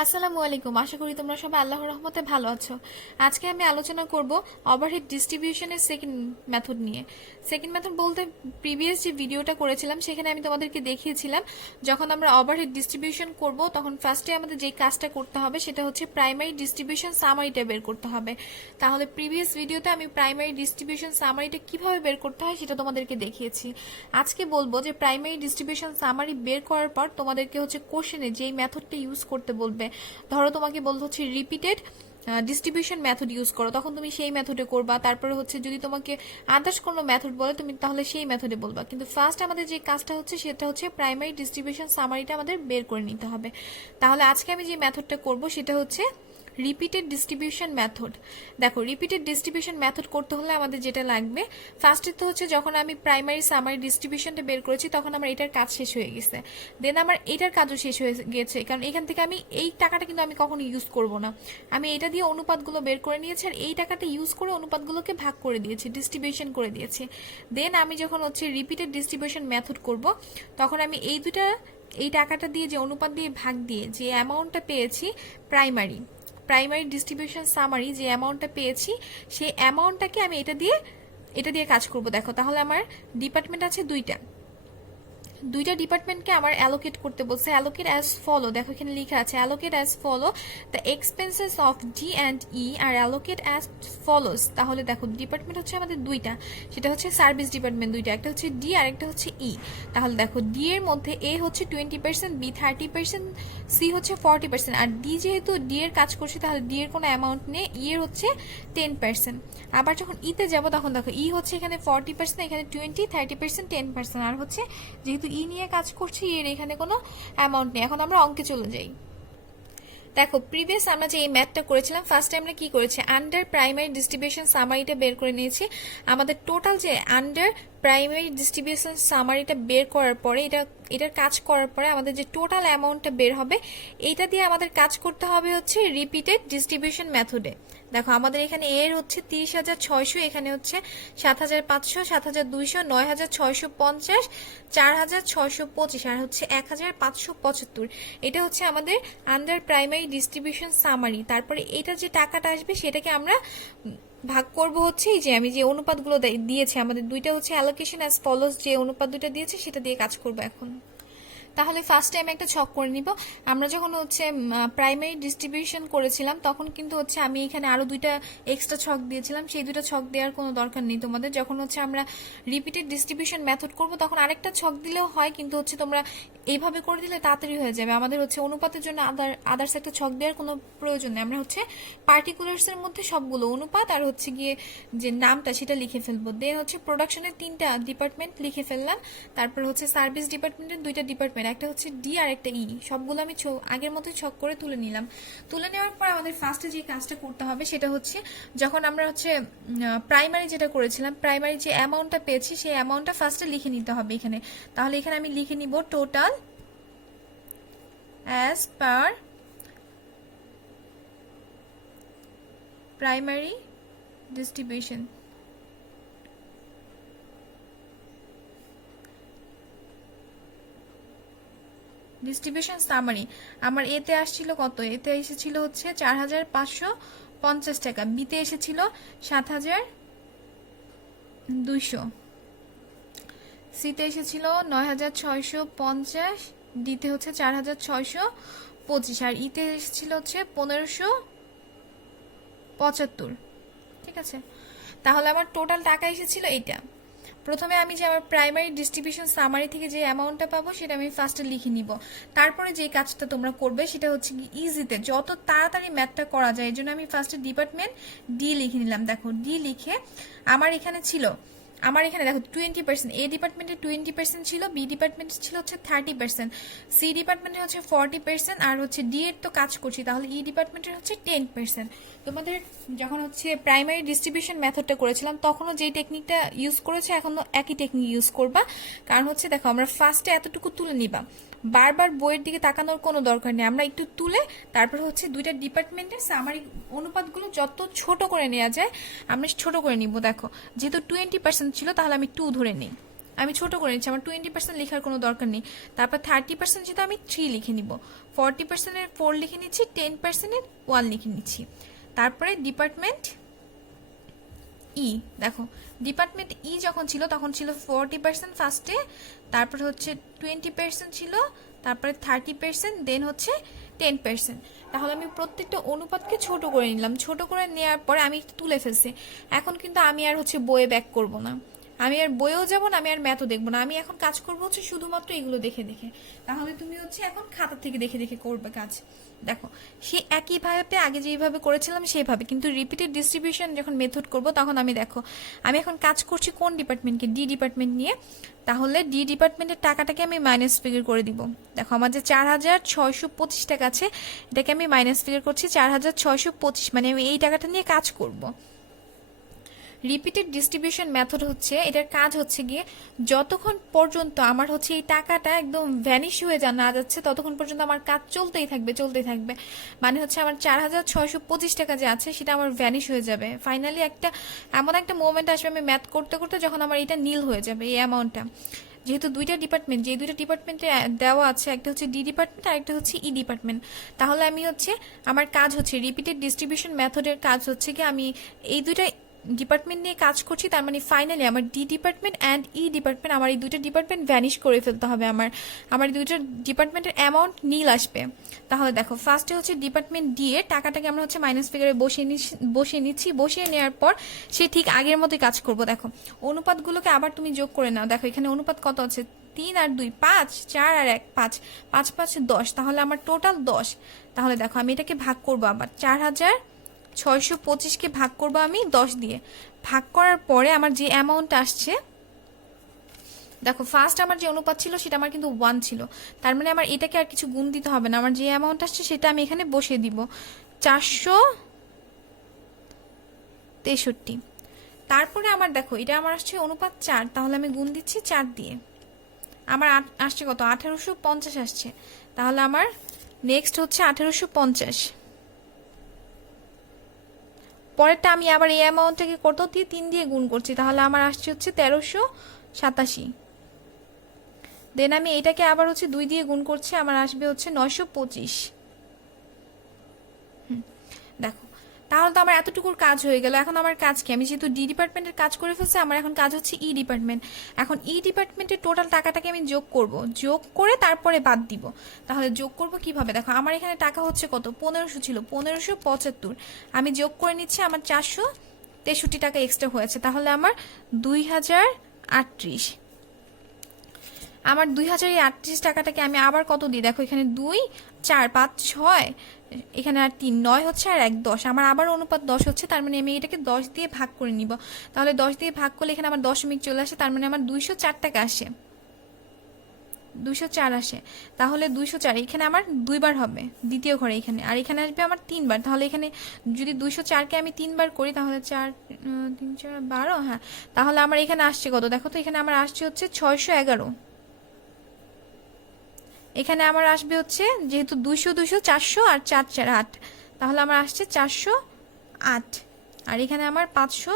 আসসালামু আলাইকুম। আশা করি তোমরা সবাই আল্লাহর রহমতে ভালো আছো। আজকে আমি আলোচনা করব ওভারহেড ডিস্ট্রিবিউশনের সেকেন্ড মেথড নিয়ে। সেকেন্ড মেথড বলতে প্রিভিয়াস যে ভিডিওটা করেছিলাম সেখানে আমি তোমাদেরকে দেখিয়েছিলাম যখন আমরা ওভারহেড ডিস্ট্রিবিউশন করব তখন ফার্স্টে আমাদের যে কাজটা করতে হবে সেটা হচ্ছে প্রাইমারি ডিস্ট্রিবিউশন সামারিটা বের করতে হবে। তাহলে প্রিভিয়াস ভিডিওতে আমি প্রাইমারি ডিস্ট্রিবিউশন সামারিটা কিভাবে বের করতে হয় সেটা তোমাদেরকে দেখিয়েছি। আজকে বলবো যে প্রাইমারি ডিস্ট্রিবিউশন সামারি বের করার পর তোমাদেরকে হচ্ছে কোশ্চেনে যেই মেথডটা ইউজ করতে বলবে, ধরো তোমাকে বলতে হচ্ছে রিপিটেড ডিস্ট্রিবিউশন মেথড ইউজ করো, তখন তুমি সেই মেথডে করবা। তারপরে হচ্ছে যদি তোমাকে আদার্স কোনো মেথড বলে তুমি তাহলে সেই মেথডে বলবা। কিন্তু ফার্স্ট আমাদের যে কাজটা হচ্ছে সেটা হচ্ছে প্রাইমারি ডিস্ট্রিবিউশন সামারিটা আমাদের বের করে নিতে হবে। তাহলে আজকে আমি যে মেথডটা করব সেটা হচ্ছে রিপিটেড ডিস্ট্রিবিউশন মেথড। দেখো, রিপিটেড ডিস্ট্রিবিউশন মেথড করতে হলে আমাদের যেটা লাগবে, ফার্স্টে তো হচ্ছে যখন আমি প্রাইমারি সামারি ডিস্ট্রিবিউশনটা বের করেছি তখন আমার এটার কাজ শেষ হয়ে গেছে, দেন আমার এটার কাজও শেষ হয়ে গেছে, কারণ এখান থেকে আমি এই টাকাটা কিন্তু আমি কখনো ইউজ করব না। আমি এটা দিয়ে অনুপাতগুলো বের করে নিয়েছি আর এই টাকাটা ইউজ করে অনুপাতগুলোকে ভাগ করে দিয়েছি, ডিস্ট্রিবিউশন করে দিয়েছি। দেন আমি যখন হচ্ছে রিপিটেড ডিস্ট্রিবিউশন মেথড করব তখন আমি এই টাকাটা দিয়ে যে অনুপাত দিয়ে ভাগ দিয়ে যে অ্যামাউন্টটা পেয়েছি প্রাইমারি ডিস্ট্রিবিউশন সামারি, যে অ্যামাউন্টটা পেয়েছি সেই অ্যামাউন্টটাকে আমি এটা দিয়ে কাজ করব। দেখো, তাহলে আমার ডিপার্টমেন্ট আছে দুইটা ডিপার্টমেন্টকে আমার অ্যালোকেট করতে বলছে। অ্যালোকেট অ্যাজ ফলো, দেখো এখানে লেখা আছে allocate as follow the expenses of D and E are allocate as follows. তাহলে দেখো ডিপার্টমেন্ট হচ্ছে আমাদের দুইটা, সেটা হচ্ছে সার্ভিস ডিপার্টমেন্ট দুইটা, একটা হচ্ছে ডি আর একটা হচ্ছে ই। তাহলে দেখো ডি এর মধ্যে এ হচ্ছে 20%, বি 30%, সি হচ্ছে 40%। আর ডি যেহেতু ডি এর কাজ করছে তাহলে ডি এর কোনো অ্যামাউন্ট নেই, ই এর হচ্ছে 10%। আবার যখন ইতে যাবো তখন দেখো ই হচ্ছে এখানে 40%, এখানে 20, 30%, 10%। আর হচ্ছে যেহেতু ই নিয়ে কাজ করছি এর এখানে কোনো অ্যামাউন্ট নেই। এখন আমরা অঙ্কে চলে যাই। দেখো, প্রিভিয়াস আমরা যে এই ম্যাথটা করেছিলাম ফার্স্টে আমরা কি করেছি, আন্ডার প্রাইমারি ডিস্ট্রিবিউশন সামারিটা বের করে নিয়েছি। আমাদের টোটাল যে আন্ডার প্রাইমারি ডিস্ট্রিবিউশন সামারিটা বের করার পরে এটার কাজ করার পরে আমাদের যে টোটাল অ্যামাউন্টটা বের হবে এইটা দিয়ে আমাদের কাজ করতে হবে হচ্ছে রিপিটেড ডিস্ট্রিবিউশন মেথডে। দেখো আমাদের এখানে এর হচ্ছে 30,600, এখানে হচ্ছে 7,500, 7,200, 9,650, 4,625 আর হচ্ছে 1,575। এটা হচ্ছে আমাদের আন্ডার প্রাইমারি ডিস্ট্রিবিউশন সামারি। তারপরে এটা যে টাকাটা আসবে সেটাকে আমরা ভাগ করব হচ্ছে এই যে আমি যে অনুপাতগুলো দিয়েছি, আমাদের দুইটা হচ্ছে অ্যালোকেশন অ্যাজ ফলোস, যে অনুপাত দুইটা দিয়েছে সেটা দিয়ে কাজ করব এখন। তাহলে ফার্স্টে আমি একটা ছক করে নিব। আমরা যখন হচ্ছে প্রাইমারি ডিস্ট্রিবিউশন করেছিলাম তখন কিন্তু হচ্ছে আমি এখানে আরো দুইটা এক্সট্রা ছক দিয়েছিলাম, সেই দুইটা ছক দেওয়ার কোনো দরকার নেই তোমাদের। যখন হচ্ছে আমরা রিপিটেড ডিস্ট্রিবিউশন মেথড করব তখন আরেকটা ছক দিলেও হয়, কিন্তু হচ্ছে তোমরা এইভাবে করে দিলে তাড়াতাড়ি হয়ে যাবে। আমাদের হচ্ছে অনুপাতের জন্য আদার্স একটা ছক দেওয়ার কোনো প্রয়োজন নেই। আমরা হচ্ছে পার্টিকুলার্সের মধ্যে সবগুলো অনুপাত আর হচ্ছে গিয়ে যে নামটা সেটা লিখে ফেলবো। দেন হচ্ছে প্রোডাকশনের 3টা ডিপার্টমেন্ট লিখে ফেললাম, তারপর হচ্ছে সার্ভিস ডিপার্টমেন্টের 2টা ডিপার্টমেন্ট, একটা হচ্ছে ডি আর একটা ই। সবগুলো আমি আগের মতোই ছক করে তুলে নিলাম। তুলে নেওয়ার পর আমাদের ফার্স্টে যে কাজটা করতে হবে সেটা হচ্ছে যখন আমরা হচ্ছে প্রাইমারি যেটা করেছিলাম, প্রাইমারি যে অ্যামাউন্টটা পেয়েছি সেই অ্যামাউন্টটা ফার্স্টে লিখে নিতে হবে এখানে। তাহলে এখানে আমি লিখে নিব total as per primary distribution. Distribution summary আমার এতে আসছিল কত, এতে এসেছিল হচ্ছে 4,550 টাকা, বিতে এসেছিল 7,200, সিতে এসেছিল 9,650, ডিতে হচ্ছে 4,625 আর ইতে এসেছিল হচ্ছে 1,575। ঠিক আছে, তাহলে আমার টোটাল টাকা এসেছিল এইটা। প্রথমে আমি যে আমার প্রাইমারি ডিস্ট্রিবিউশন সামারি থেকে যে অ্যামাউন্টটা পাবো সেটা আমি ফার্স্টে লিখে নিব। তারপরে যে কাজটা তোমরা করবে সেটা হচ্ছে কি ইজিতে যত তাড়াতাড়ি ম্যাথটা করা যায় এই জন্য আমি ফার্স্টে ডিপার্টমেন্ট ডি লিখে নিলাম। দেখো ডি লিখে আমার এখানে দেখো 20%, এ ডিপার্টমেন্টে 20% ছিল, বি ডিপার্টমেন্টে ছিল হচ্ছে 30%, সি ডিপার্টমেন্টে হচ্ছে 40% আর হচ্ছে ডি এর তো কাজ করছি তাহলে ই ডিপার্টমেন্টের হচ্ছে 10%। তোমাদের যখন হচ্ছে প্রাইমারি ডিস্ট্রিবিউশন মেথডটা করেছিলাম তখনও যেই টেকনিকটা ইউজ করেছে এখনও একই টেকনিক ইউজ করবা। কারণ হচ্ছে দেখো আমরা ফার্স্টে এতটুকু তুলে নিবা, বারবার বইয়ের দিকে তাকানোর কোনো দরকার নেই। আমরা একটু তুলে তারপর হচ্ছে দুইটা ডিপার্টমেন্টের সামারি অনুপাতগুলো যত ছোট করে নেওয়া যায় আমরা ছোট করে নিব। দেখো যেহেতু 20% ছিল তাহলে আমি 2 ধরে নিই, আমি ছোট করে নিচ্ছি, আমার 20% লেখার কোনো দরকার নেই। তারপর 30% যেহেতু আমি 3 লিখে নিব, 40%-এর 4 লিখে নিচ্ছি, 10%-এর 1 লিখে নিচ্ছি। তারপরে ডিপার্টমেন্ট ই, দেখো ডিপার্টমেন্ট ই যখন ছিল তখন ছিল 40% ফার্স্টে, তারপর হচ্ছে 20% ছিল, তারপরে 30%, দেন হচ্ছে 10%। তাহলে আমি প্রত্যেকটা অনুপাতকে ছোট করে নিলাম, ছোট করে নেওয়ার পরে আমি তুলে ফেলছি। এখন কিন্তু আমি আর হচ্ছে বইয়ে ব্যাক করব না, আমি আর বইয়েও যাব না, আমি আর ম্যাথও দেখবো না, আমি এখন কাজ করবো হচ্ছে শুধুমাত্র এগুলো দেখে দেখে। তাহলে তুমি হচ্ছে এখন খাতা থেকে দেখে দেখে করবে কাজ। দেখো সে একইভাবে আগে যেভাবে করেছিলাম সেভাবে, কিন্তু রিপিটেড ডিস্ট্রিবিউশন যখন মেথড করব তখন আমি দেখো আমি এখন কাজ করছি কোন ডিপার্টমেন্টকে, ডি ডিপার্টমেন্ট নিয়ে। তাহলে ডি ডিপার্টমেন্টের টাকাটাকে আমি মাইনাস ফিগার করে দিব। দেখো আমার যে 4625 টাকা আছে এটাকে আমি মাইনাস ফিগার করছি 4625, মানে আমি এই টাকাটা নিয়ে কাজ করব। রিপিটেড ডিস্ট্রিবিউশন মেথড হচ্ছে এটার কাজ হচ্ছে গিয়ে যতক্ষণ পর্যন্ত আমার হচ্ছে এই টাকাটা একদম ভ্যানিশ হয়ে না যাচ্ছে ততক্ষণ পর্যন্ত আমার কাজ চলতেই থাকবে চলতেই থাকবে। মানে হচ্ছে আমার 4625 টাকা যে আছে সেটা আমার ভ্যানিশ হয়ে যাবে। ফাইনালি একটা এমন একটা মোমেন্ট আসবে আমি ম্যাথ করতে করতে যখন আমার এটা নীল হয়ে যাবে এই অ্যামাউন্টটা। যেহেতু দুইটা ডিপার্টমেন্ট, যে দুইটা ডিপার্টমেন্টে দেওয়া আছে, একটা হচ্ছে ডি ডিপার্টমেন্ট আর একটা হচ্ছে ই ডিপার্টমেন্ট, তাহলে আমি হচ্ছে আমার কাজ হচ্ছে রিপিটেড ডিস্ট্রিবিউশন মেথডের কাজ হচ্ছে কি আমি এই দুইটা ডিপার্টমেন্ট নিয়ে কাজ করছি, তার মানে ফাইনালি আমার D department and E department, আমার এই দুইটা ডিপার্টমেন্ট ভ্যানিশ করে ফেলতে হবে, আমার এই দুইটা ডিপার্টমেন্টের অ্যামাউন্ট নীল আসবে। তাহলে দেখো ফার্স্টে হচ্ছে ডিপার্টমেন্ট ডি এর টাকাটাকে আমরা হচ্ছে মাইনাস ফিগারে বসিয়ে নিচ্ছি, বসিয়ে নেওয়ার পর সে ঠিক আগের মতোই কাজ করব। দেখো অনুপাতগুলোকে আবার তুমি যোগ করে নাও, দেখো এখানে অনুপাত কত আছে, 3 আর 2 5, 4 আর 1 5, 5 5 10, তাহলে আমার টোটাল 10। তাহলে দেখো আমি এটাকে ভাগ করবো আবার 4625-কে ভাগ করবো আমি 10 দিয়ে। ভাগ করার পরে আমার যে অ্যামাউন্ট আসছে, দেখো ফার্স্ট আমার যে অনুপাত ছিল সেটা আমার কিন্তু 1 ছিল, তার মানে আমার এটাকে আর কিছু গুণ দিতে হবে না, আমার যে অ্যামাউন্ট আসছে সেটা আমি এখানে বসিয়ে দিব 463। তারপরে আমার দেখো এটা আমার আসছে অনুপাত 4, তাহলে আমি গুণ দিচ্ছি 4 দিয়ে। আমার আসছে কত, 1850 আসছে, তাহলে আমার নেক্সট হচ্ছে 1850। পরেরটা আমি আবার এই অ্যামাউন্টটাকে কত দিয়ে 3 দিয়ে গুণ করছি, তাহলে আমার আসছে হচ্ছে 1387। দেন আমি এটাকে আবার হচ্ছে 2 দিয়ে গুণ করছি, আমার আসবে হচ্ছে 925। দেখো তাহলে তো আমার এতটুকুর কাজ হয়ে গেল। এখন আমার কাজ কি, আমি যেহেতু ডি ডিপার্টমেন্টের কাজ করে ফেলছি, আমার এখন কাজ হচ্ছে ই ডিপার্টমেন্ট। এখন ই ডিপার্টমেন্টের টোটাল টাকাটাকে আমি যোগ করব, যোগ করে তারপরে বাদ দিব। তাহলে যোগ করব কিভাবে, দেখো আমার এখানে টাকা হচ্ছে কত, 1500 ছিল, 1575 আমি যোগ করে নিচ্ছি, আমার 463 টাকা এক্সট্রা হয়েছে, তাহলে আমার 2038। আমার 2038 টাকাটাকে আমি আবার কত দিই, দেখো এখানে 2 4 5 6, এখানে আর 3 9 হচ্ছে, আর 1 10, আমার আবার অনুপাত 10 হচ্ছে, তার মানে আমি এটাকে 10 দিয়ে ভাগ করে নিব। তাহলে 10 দিয়ে ভাগ করলে এখানে আমার দশমিক চলে আসে, তার মানে আমার 204 টাকা আসে, 204 আসে। তাহলে 204 এখানে আমার 2 বার হবে দ্বিতীয় ঘরে এখানে, আর এখানে আসবে আমার 3 বার। তাহলে এখানে যদি 204-কে আমি 3 বার করি তাহলে 4 3 4 12, হ্যাঁ, তাহলে আমার এখানে আসছে কত, দেখো তো এখানে আমার আসছে হচ্ছে 611। এখানে আমার আসবে হচ্ছে যেহেতু 200 200 400 আর 4 4 8, তাহলে আমার আসছে 408। আর এখানে আমার 500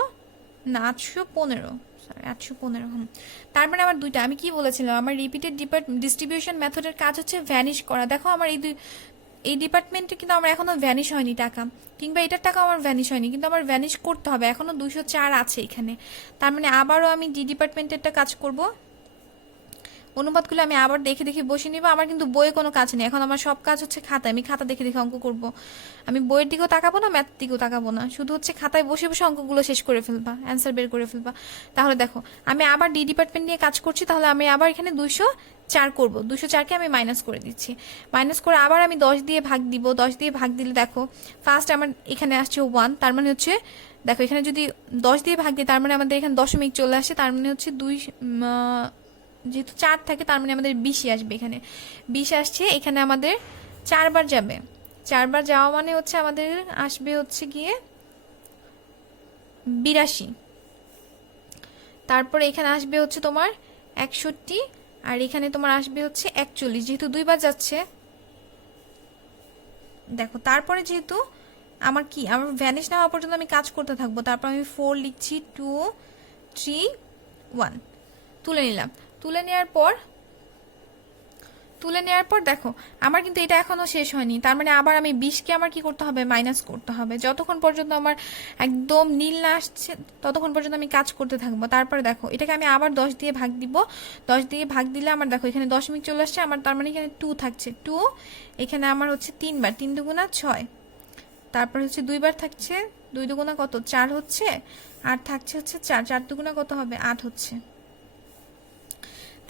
না 815, সরি 815। তার মানে আমার দুইটা, আমি কি বলেছিলাম, আমার রিপিটেড ডিস্ট্রিবিউশন মেথডের কাজ হচ্ছে ভ্যানিশ করা। দেখো আমার এই ডিপার্টমেন্টে কিন্তু আমার এখনো ভ্যানিশ হয়নি টাকা, কিংবা এটার টাকা আমার ভ্যানিশ হয়নি, কিন্তু আমার ভ্যানিশ করতে হবে, এখনো 204 আছে এখানে। তার মানে আবারও আমি ডি ডিপার্টমেন্টেরটা কাজ করব, অনুপাতগুলো আমি আবার দেখে দেখে বসে নিব। আমার কিন্তু বইয়ে কোনো কাজ নেই, এখন আমার সব কাজ হচ্ছে খাতায়, আমি খাতা দেখে দেখে অঙ্ক করব। আমি বইয়ের দিকেও তাকাবো না, ম্যাথের দিকেও তাকাবো না, শুধু হচ্ছে খাতায় বসে বসে অঙ্কগুলো শেষ করে ফেলবা, অ্যান্সার বের করে ফেলবা। তাহলে দেখো আমি আবার ডি ডিপার্টমেন্ট নিয়ে কাজ করছি, তাহলে আমি আবার এখানে 204 করব, 204-কে আমি মাইনাস করে দিচ্ছি, মাইনাস করে আবার আমি 10 দিয়ে ভাগ দিব। 10 দিয়ে ভাগ দিলে দেখো ফার্স্ট আমার এখানে আসছে 1, তার মানে হচ্ছে দেখো এখানে যদি 10 দিয়ে ভাগ দিই তার মানে আমাদের এখানে দশমিক চলে আসে, তার মানে হচ্ছে 2 যেহেতু 4 থাকে তার মানে আমাদের 20 আসবে, এখানে 20 আসছে, এখানে আমাদের 4 বার যাবে, 4 বার যাওয়া মানে হচ্ছে আমাদের আসবে হচ্ছে গিয়ে 82। তারপরে এখানে আসবে হচ্ছে তোমার 61, আর এখানে তোমার আসবে হচ্ছে 41, যেহেতু 2 বার যাচ্ছে। দেখো তারপরে যেহেতু আমার কি, আমার ভ্যানিশ না হওয়া পর্যন্ত আমি কাজ করতে থাকবো, তারপর আমি 4 লিখছি, 2 3 1। তুলে নিলাম। তুলে নেওয়ার পর দেখো আমার কিন্তু এটা এখনো শেষ হয়নি, তার মানে আবার আমি 20কে আমার কি করতে হবে, মাইনাস করতে হবে। যতক্ষণ পর্যন্ত আমার একদম নীল না আসছে ততক্ষণ পর্যন্ত আমি কাজ করতে থাকবো। তারপরে দেখো এটাকে আমি আবার 10 দিয়ে ভাগ দিব। 10 দিয়ে ভাগ দিলে আমার দেখো এখানে দশমিক চলে আসছে আমার, তার মানে এখানে 2 থাকছে। 2 এখানে আমার হচ্ছে 3 বার, 3 দুগুণা 6, তারপর হচ্ছে 2 বার থাকছে, 2 দুগুণা কত 4 হচ্ছে, আর থাকছে হচ্ছে 4, 4 দুগুণা কত হবে 8 হচ্ছে।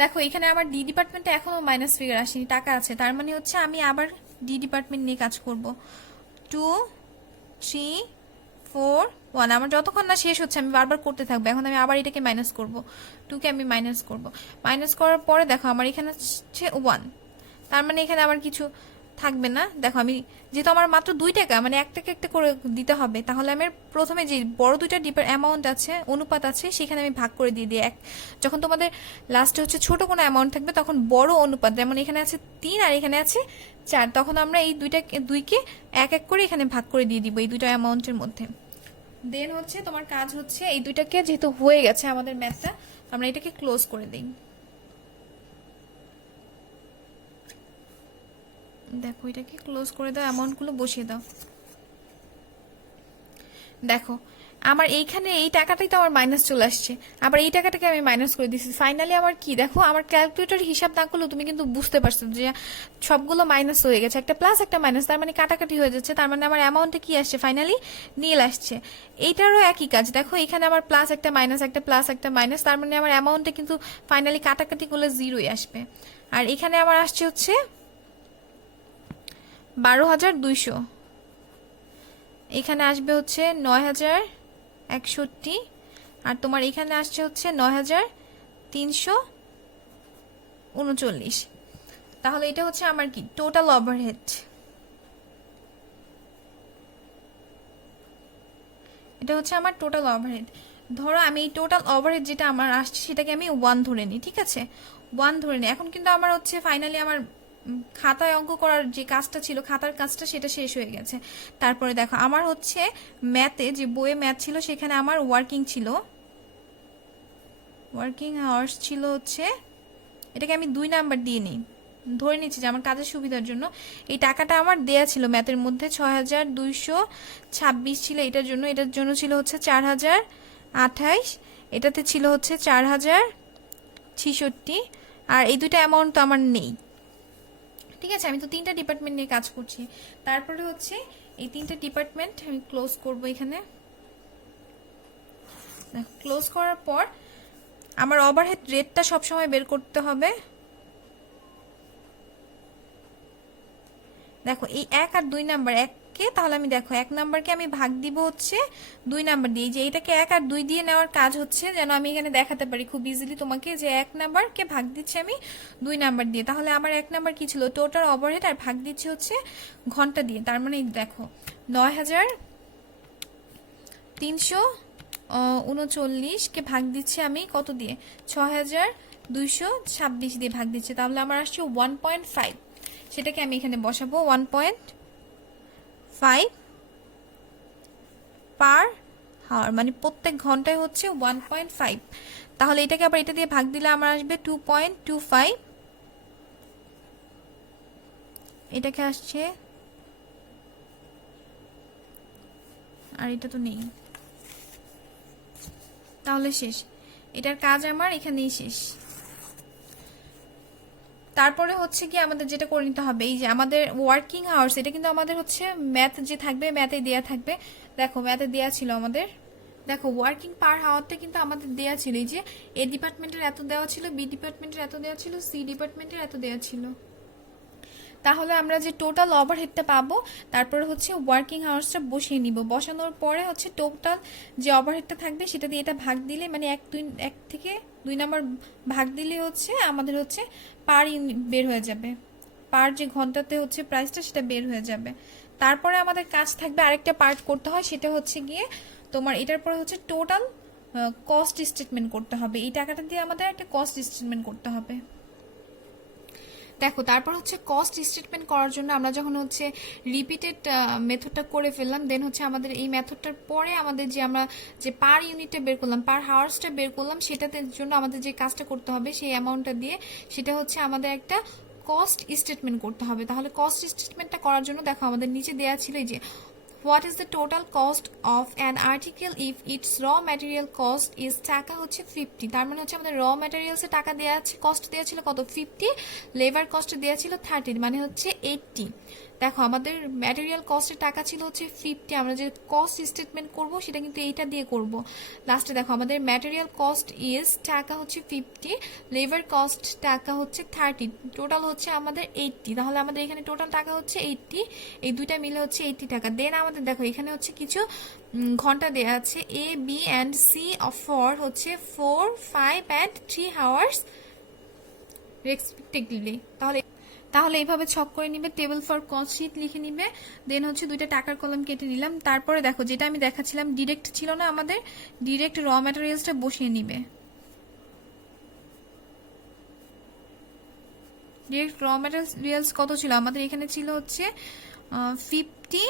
দেখো এখানে আমার ডি ডিপার্টমেন্টে এখনো মাইনাস ফিগার আসেনি, টাকা আছে, তার মানে হচ্ছে আমি আবার ডি ডিপার্টমেন্ট নিয়ে কাজ করব। 2 3 4 1, আমার যতক্ষণ না শেষ হচ্ছে আমি বারবার করতে থাকবো। এখন আমি আবার এটাকে মাইনাস করব, 2কে আমি মাইনাস করব। মাইনাস করার পরে দেখো আমার এখানে হচ্ছে 1, তার মানে এখানে আমার কিছু থাকবে না। দেখো আমি যেহেতু আমার মাত্র 2 টাকা, মানে 1 টাকা একটা করে দিতে হবে, তাহলে আমি প্রথমে যে বড় দুইটা অ্যামাউন্ট আছে, অনুপাত আছে, সেখানে আমি ভাগ করে দিয়ে দিই এক। যখন তোমাদের লাস্টে হচ্ছে ছোট কোনো অ্যামাউন্ট থাকবে তখন বড় অনুপাত, যেমন এখানে আছে 3 আর এখানে আছে 4, তখন আমরা এই দুইকে এক এক করে এখানে ভাগ করে দিয়ে দিব এই দুইটা অ্যামাউন্টের মধ্যে। দেন হচ্ছে তোমার কাজ হচ্ছে এই দুইটাকে যেহেতু হয়ে গেছে আমাদের ম্যাথটা, আমরা এটাকে ক্লোজ করে দিই। দেখো এটাকে ক্লোজ করে দাও, অ্যামাউন্টগুলো বসিয়ে দাও। দেখো আমার এইখানে এই টাকাটাই তো আমার মাইনাস চলে আসছে, আবার এই টাকাটাকে আমি মাইনাস করে দিচ্ছি। ফাইনালি আমার কি দেখো, আমার ক্যালকুলেটর হিসাব না করলেও তুমি কিন্তু বুঝতে পারছো যে সবগুলো মাইনাস হয়ে গেছে, একটা প্লাস একটা মাইনাস, তার মানে কাটাকাটি হয়ে যাচ্ছে, তার মানে আমার অ্যামাউন্টে কি আসছে ফাইনালি নীল আসছে। এইটারও একই কাজ, দেখো এখানে আমার প্লাস একটা মাইনাস, একটা প্লাস একটা মাইনাস, তার মানে আমার অ্যামাউন্টে কিন্তু ফাইনালি কাটাকাটি করলে 0ই আসবে। আর এখানে আমার আসছে হচ্ছে 12,200, এখানে আসবে হচ্ছে 9,061, আর তোমার এখানে আসছে হচ্ছে 9,339। তাহলে এটা হচ্ছে আমার কি টোটাল ওভারহেড। এটা হচ্ছে আমার টোটাল ওভারহেড। ধরো আমি এই টোটাল ওভারহেড যেটা আমার আসছে সেটাকে আমি 1 ধরে নিই, ঠিক আছে, 1 ধরে নিই। এখন কিন্তু আমার হচ্ছে ফাইনালি আমার খাতায় অঙ্ক করার যে কাজটা ছিল, খাতার কাজটা, সেটা শেষ হয়ে গেছে। তারপরে দেখো আমার হচ্ছে ম্যাথে যে বইয়ে ম্যাথ ছিল সেখানে আমার ওয়ার্কিং আওয়ার্স ছিল হচ্ছে, এটাকে আমি 2 নাম্বার দিয়ে নিই, ধরে নিচ্ছি যে আমার কাজের সুবিধার জন্য। এই টাকাটা আমার দেয়া ছিল ম্যাথের মধ্যে 6,226 ছিল, এটার জন্য ছিল হচ্ছে 4,028, এটাতে ছিল হচ্ছে 4,066, আর এই দুইটা অ্যামাউন্ট তো আমার নেই, ঠিক আছে। আমি তো 3টা ডিপার্টমেন্ট নিয়ে কাজ করছি। তারপরে হচ্ছে এই 3টা ডিপার্টমেন্ট আমি ক্লোজ করব। এখানে ক্লোজ করার পর আমার ওভারহেড রেটটা সবসময় বের করতে হবে। দেখো এই 1 আর 2 নাম্বার, 1কে তাহলে আমি দেখো 1 নাম্বারকে আমি ভাগ দিব হচ্ছে 2 নাম্বার দিয়ে, যে এটাকে 1 আর 2 দিয়ে নেওয়ার কাজ হচ্ছে যেন আমি এখানে দেখাতে পারি খুব ইজিলি তোমাকে যে 1 নাম্বারকে ভাগ দিচ্ছি আমি 2 নাম্বার দিয়ে। তাহলে আমার 1 নাম্বার কি ছিল টোটাল ওভারহেড, আর ভাগ দিচ্ছি হচ্ছে ঘন্টা দিয়ে, তার মানে দেখো 9,339কে ভাগ দিচ্ছি আমি কত দিয়ে, 6,226 দিয়ে ভাগ দিচ্ছি, তাহলে আমার আসছে 1.5। সেটাকে আমি এখানে বসাবো 1.5 পার হাওয়ার, মানে প্রত্যেক ঘন্টায় হচ্ছে 1.5। তাহলে এটাকে আবার এটা দিয়ে ভাগ দিলে আমার আসবে 2.25, এটাকে আসছে, আর এটা তো নেই, তাহলে শেষ, এটার কাজ আমার এখানেই শেষ। তারপরে হচ্ছে কি আমাদের যেটা করে নিতে হবে, এই যে আমাদের ওয়ার্কিং আওয়ার্স, এটা কিন্তু আমাদের হচ্ছে ম্যাথ যে থাকবে ম্যাথে দেয়া থাকবে। দেখো ম্যাথে দেয়া ছিল আমাদের, দেখো ওয়ার্কিং পার হাওয়ারটা কিন্তু আমাদের দেয়া ছিল, এই যে এ ডিপার্টমেন্টের এত দেওয়া ছিল, বি ডিপার্টমেন্টের এত দেওয়া ছিল, সি ডিপার্টমেন্টের এত দেওয়া ছিল। তাহলে আমরা যে টোটাল ওভারহেডটা পাবো, তারপরে হচ্ছে ওয়ার্কিং আওয়ার্সটা বসিয়ে নিব, বসানোর পরে হচ্ছে টোটাল যে ওভারহেডটা থাকবে সেটা দিয়ে এটা ভাগ দিলে, মানে 1 থেকে 2 নাম্বার ভাগ দিলে হচ্ছে আমাদের হচ্ছে পার বের হয়ে যাবে, পার যে ঘন্টাতে হচ্ছে প্রাইসটা সেটা বের হয়ে যাবে। তারপরে আমাদের কাজ থাকবে আরেকটা পার্ট করতে হয়, সেটা হচ্ছে গিয়ে তোমার এটার পরে হচ্ছে টোটাল কস্ট স্টেটমেন্ট করতে হবে। এই টাকাটা দিয়ে আমাদের একটা কস্ট স্টেটমেন্ট করতে হবে। দেখো তারপর হচ্ছে কস্ট স্টেটমেন্ট করার জন্য আমরা যখন হচ্ছে রিপিটেড মেথডটা করে ফেললাম, দেন হচ্ছে আমাদের এই মেথডটার পরে আমাদের যে আমরা যে পার ইউনিটটা বের করলাম, পার হাওয়ার্সটা বের করলাম, সেটাতে জন্য আমাদের যে কাজটা করতে হবে সেই অ্যামাউন্টটা দিয়ে সেটা হচ্ছে আমাদের একটা কস্ট স্টেটমেন্ট করতে হবে। তাহলে কস্ট স্টেটমেন্টটা করার জন্য দেখো আমাদের নিচে দেওয়া ছিল এই যে what is the total cost of an article if it's র ম্যাটেরিয়াল কস্ট ইজ টাকা হচ্ছে 50। তার মানে হচ্ছে আমাদের র ম্যাটেরিয়ালসে টাকা দেওয়া আছে, কস্ট দেওয়া ছিল কত 50, লেবার কস্ট দেওয়া ছিল 30, মানে হচ্ছে 80। দেখো আমাদের ম্যাটেরিয়াল কস্টের টাকা ছিল হচ্ছে 50, আমরা যে কস্ট স্টেটমেন্ট করব সেটা কিন্তু এইটা দিয়ে করব। লাস্টে দেখো আমাদের ম্যাটেরিয়াল কস্ট ইজ টাকা হচ্ছে 50, লেবার কস্ট টাকা হচ্ছে 30, টোটাল হচ্ছে আমাদের 80। তাহলে আমাদের এখানে টোটাল টাকা হচ্ছে 80, এই দুইটা মিলে হচ্ছে 80 টাকা। দেন আমাদের দেখো এখানে হচ্ছে কিছু ঘন্টা দেওয়া আছে, A B and C for হচ্ছে 4, 5 অ্যান্ড 3 আওয়ার্স রেসপেক্টিভলি। তাহলে এইভাবে ছক করে নিবে, টেবিল ফর কস্ট শিট লিখে নিবে, দেন হচ্ছে দুইটা টাকার কলাম কেটে নিলাম। তারপরে দেখো যেটা আমি দেখাচ্ছিলাম ডিরেক্ট ছিল না, আমাদের ডিরেক্ট র ম্যাটেরিয়ালসটা বসিয়ে নিবে। ডিরেক্ট র ম্যাটেরিয়ালস কত ছিল আমাদের, এখানে ছিল হচ্ছে 50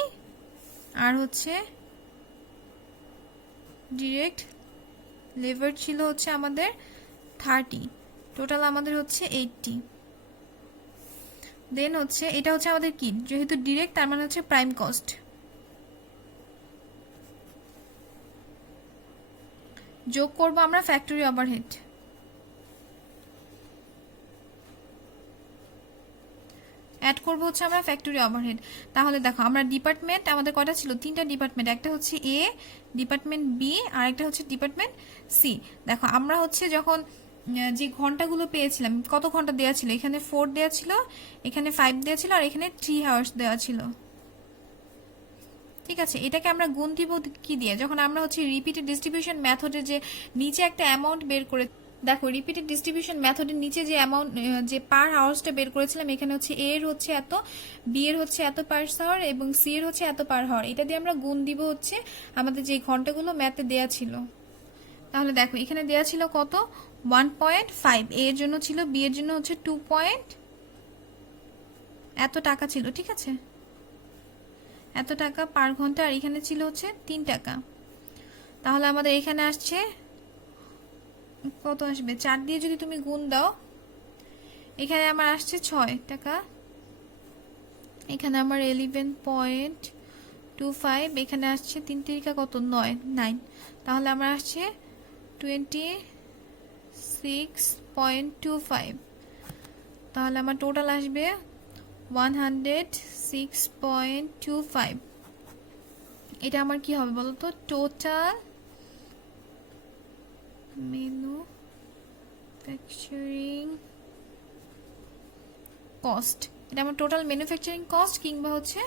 আর হচ্ছে ডিরেক্ট লেবার ছিল হচ্ছে আমাদের 30, টোটাল আমাদের হচ্ছে 80। দেন হচ্ছে এটা হচ্ছে আমাদের কি, যেহেতু ডিরেক্ট তার মানে হচ্ছে প্রাইম কস্ট, যোগ করব আমরা ফ্যাক্টরি ওভারহেড। অ্যাড করবো হচ্ছে আমরা ফ্যাক্টরি ওভারহেড। তাহলে দেখো আমরা ডিপার্টমেন্ট আমাদের কয়টা ছিল, 3টা ডিপার্টমেন্ট, একটা হচ্ছে এ, ডিপার্টমেন্ট বি, আর একটা হচ্ছে ডিপার্টমেন্ট সি। দেখো আমরা হচ্ছে যখন যে ঘন্টাগুলো পেয়েছিলাম, কত ঘন্টা দেওয়া ছিল, এখানে 4 দেওয়া ছিল, এখানে 5 দেওয়া ছিল, আর এখানে 3 আওয়ার্স দেওয়া ছিল। ঠিক আছে, এটাকে আমরা গুণ দিব কি দিয়ে, যখন আমরা হচ্ছে রিপিটেড ডিস্ট্রিবিউশন মেথডে যে নিচে একটা অ্যামাউন্ট বের করে, দেখো রিপিটেড ডিস্ট্রিবিউশন মেথডের নিচে যে অ্যামাউন্ট যে পার আওয়ার্সটা বের করেছিলাম, এখানে হচ্ছে এ এর হচ্ছে এত, বি এর হচ্ছে এত পার আওয়ার এবং সি এর হচ্ছে এত পার আওয়ার, এটা দিয়ে আমরা গুণ দিব হচ্ছে আমাদের যে ঘন্টাগুলো ম্যাথে দেয়া ছিল। তাহলে দেখো এখানে দেয়া ছিল কত 1.5, এ এর জন্য ছিল, বি এর জন্য হচ্ছে 2 পয়েন্ট এত টাকা ছিল। ঠিক আছে, এত টাকা পার ঘন্টা, আর এখানে ছিল হচ্ছে 3 টাকা। তাহলে আমাদের এখানে আসছে কত আসবে, 4 দিয়ে যদি তুমি গুণ দাও, এখানে আমার আসছে 6 টাকা, এখানে আমার 11.25, এখানে আসছে 3 তিরিকা কত 9, তাহলে আমার আসছে 26.25, তাহলে আমার টোটাল আসবে 106.25। এটা আমার কি হবে বলো তো, টোটাল ম্যানুফ্যাকচারিং কস্ট, এটা আমার টোটাল ম্যানুফ্যাকচারিং কস্ট কিংবা হচ্ছে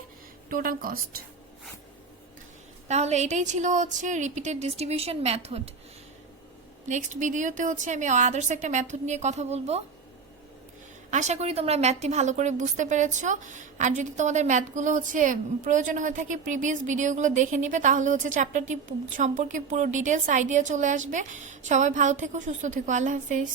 টোটাল কস্ট। তাহলে এটাই ছিল হচ্ছে রিপিটেড ডিস্ট্রিবিউশন মেথড। নেক্সট ভিডিওতে হচ্ছে আমি আদার্স একটা মেথড নিয়ে কথা বলবো। আশা করি তোমরা ম্যাথটি ভালো করে বুঝতে পেরেছো, আর যদি তোমাদের ম্যাথগুলো হচ্ছে প্রয়োজন হয়ে থাকে প্রিভিয়াস ভিডিওগুলো দেখে নিবে, তাহলে হচ্ছে চ্যাপ্টারটি সম্পর্কে পুরো ডিটেলস আইডিয়া চলে আসবে। সবাই ভালো থেকো, সুস্থ থেকো, আল্লাহ হাফেজ।